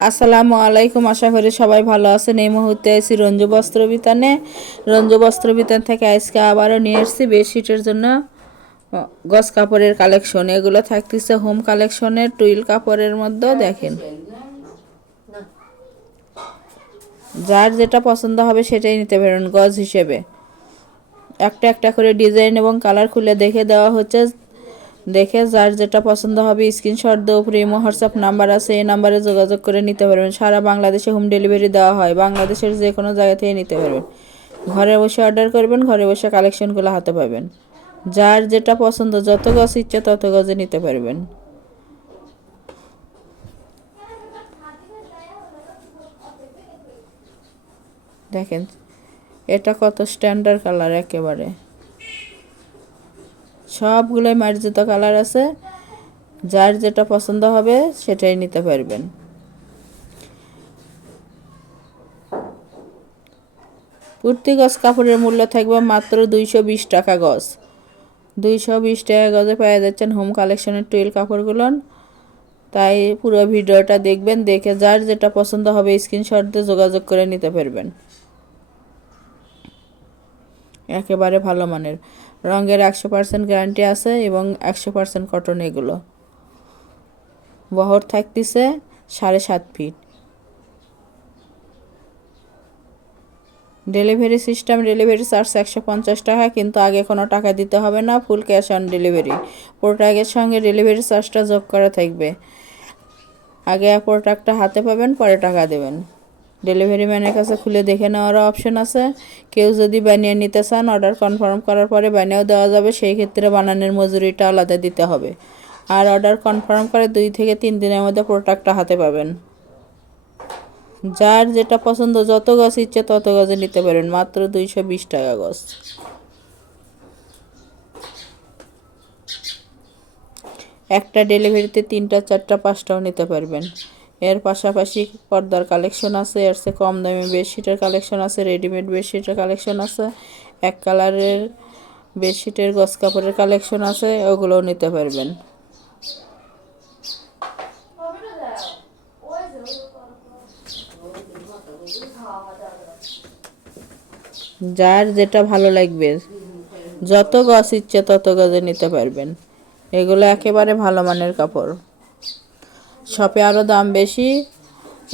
আসসালামু আলাইকুম। আশা করি সবাই ভালো আছেন। এই মুহূর্তে আছি রঞ্জু বস্ত্র বিতানে রঞ্জু বস্ত্র বিতান থেকে আজকে আবারও নিয়ে এসেছি বেডশিটের জন্য গস কাপড়ের কালেকশন। এগুলো থাকতেছে হোম কালেকশনের, টুইল কাপড়ের মধ্যে দেখেন। যার যেটা পছন্দ হবে সেটাই নিতে পারেন গজ হিসেবে। একটা একটা করে ডিজাইন এবং কালার খুলে দেখে দেওয়া হচ্ছে। দেখে যার যেটা পছন্দ হবে স্ক্রিনশট দিয়ে উপরে হোয়াটসঅ্যাপ নাম্বার আছে, এই নাম্বারে যোগাযোগ করে নিতে পারবেন। সারা বাংলাদেশে হোম ডেলিভারি দেওয়া হয়। বাংলাদেশের যে কোনো জায়গা থেকে নিতে পারবেন। ঘরে বসে অর্ডার করবেন, ঘরে বসে কালেকশনগুলো হাতে পাবেন। যার যেটা পছন্দ, যত গজ ইচ্ছে তত গজে নিতে পারবেন। দেখেন, এটা কত স্ট্যান্ডার্ড কালার একেবারে। সবগুলোই মার্জিত কালার আছে। যার যেটা পছন্দ হবে সেটাই নিতে পারবেন। প্রতি গজ কাপড়ের মূল্য থাকবে মাত্র দুইশো বিশ টাকা গজ। দুইশো বিশ টাকা গজে পেয়ে যাচ্ছেন হোম কালেকশনের টুয়েল কাপড়গুলো। তাই পুরো ভিডিওটা দেখবেন, দেখে যার যেটা পছন্দ হবে স্ক্রিনশট দিয়ে যোগাযোগ করে নিতে পারবেন। একেবারে ভালো মানের। রঙের একশো পার্সেন্ট গ্যারান্টি আছে এবং একশো পার্সেন্ট কটন এগুলো। বহর থাকতেছে সাড়ে সাত feet delivery system delivery charge একশো পঞ্চাশ টাকা, কিন্তু আগে কোনো টাকা দিতে হবে না ফুল ক্যাশ অন ডেলিভারি প্রোডাক্টের সঙ্গে ডেলিভারি চার্জটা যোগ করা থাকবে। আগে প্রোডাক্টটা হাতে পাবেন, পরে টাকা দেবেন। ডেলিভারি ম্যানের কাছে খুলে দেখে নেওয়ারও অপশন আছে। কেউ যদি বানিয়ে নিতে চান অর্ডার কনফার্ম করার পরে বানিয়েও দেওয়া যাবে, সেই ক্ষেত্রে বানানোর মজুরিটা আলাদা দিতে হবে। আর অর্ডার কনফার্ম করে দুই থেকে তিন দিনের মধ্যে প্রোডাক্টটা হাতে পাবেন। যার যেটা পছন্দ, যত গাছ ইচ্ছে তত গাছে নিতে পারেন, মাত্র দুইশো বিশ টাকা গজ একটা ডেলিভারিতে তিনটা, চারটা, পাঁচটাও নিতে পারবেন। এর পাশাপাশি পর্দার কালেকশন আছে, এর চেয়ে কম দামি বেডশিটের কালেকশন আছে, রেডিমেড বেডশিটের কালেকশন আছে, এক কালারের বেডশিটের গস কাপড়ের কালেকশন আছে, ওগুলোও নিতে পারবেন। যার যেটা ভালো লাগবে, যত গছ ইচ্ছে তত গজে নিতে পারবেন। এগুলো একেবারে ভালো মানের কাপড়। শপে আরও দাম বেশি।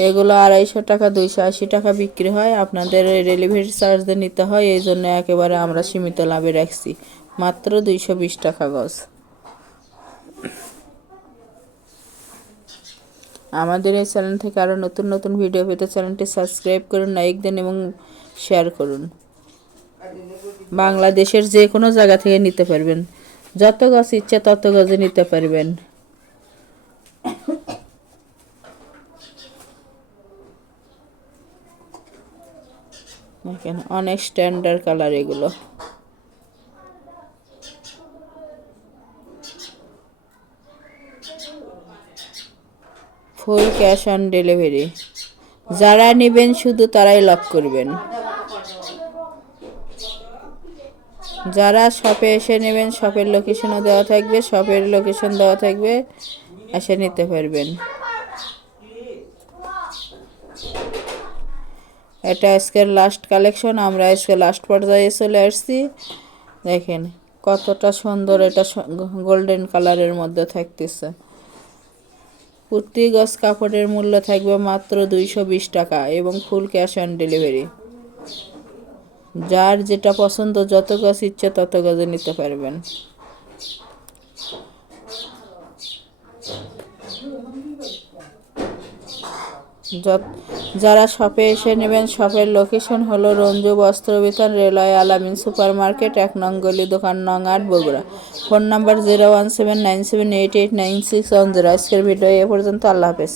এগুলো আড়াইশো টাকা, দুইশো আশি টাকা বিক্রি হয়। আপনাদের ডেলিভারি চার্জ নিতে হয়, এই জন্য একেবারে আমরা সীমিত লাভে রাখছি। মাত্র দুইশো বিশ টাকা গজ। আমাদের এই চ্যানেল থেকে আরও নতুন নতুন ভিডিও পেতে চ্যানেলটি সাবস্ক্রাইব করুন লাইক দিন এবং শেয়ার করুন। বাংলাদেশের যে কোনো জায়গা থেকে নিতে পারবেন। যত গাছ ইচ্ছে তত গাছে নিতে পারবেন। দেখেন, অনেক স্ট্যান্ডার্ড কালার এগুলো। ফুল ক্যাশ অন ডেলিভারি যারা নেবেন শুধু তারাই লক করবেন। যারা শপে এসে নেবেন শপের লোকেশনও দেওয়া থাকবে শপের লোকেশন দেওয়া থাকবে, এসে নিতে পারবেন। এটা আজকের লাস্ট কালেকশন আমরা আজকে লাস্ট পর্যায়ে চলে আসছি। দেখেন, কতটা সুন্দর এটা গোল্ডেন কালারের মধ্যে থাকতেছে। কুর্তি গজ কাপড়ের মূল্য থাকবে মাত্র দুইশো বিশ টাকা এবং ফুল ক্যাশ অন ডেলিভারি যার যেটা পছন্দ, যত গাছ ইচ্ছে তত গাছে নিতে পারবেন। যারা শপে এসে নেবেন, শপের লোকেশন হলো Ranju Bastra Bitan railway Alamin super market এক নং গলি দোকান নং আট Bogura. Phone number zero one seven nine seven eight eight nine six one zero. আজকের ভিডিও এ পর্যন্ত, আল্লাহ হাফেজ।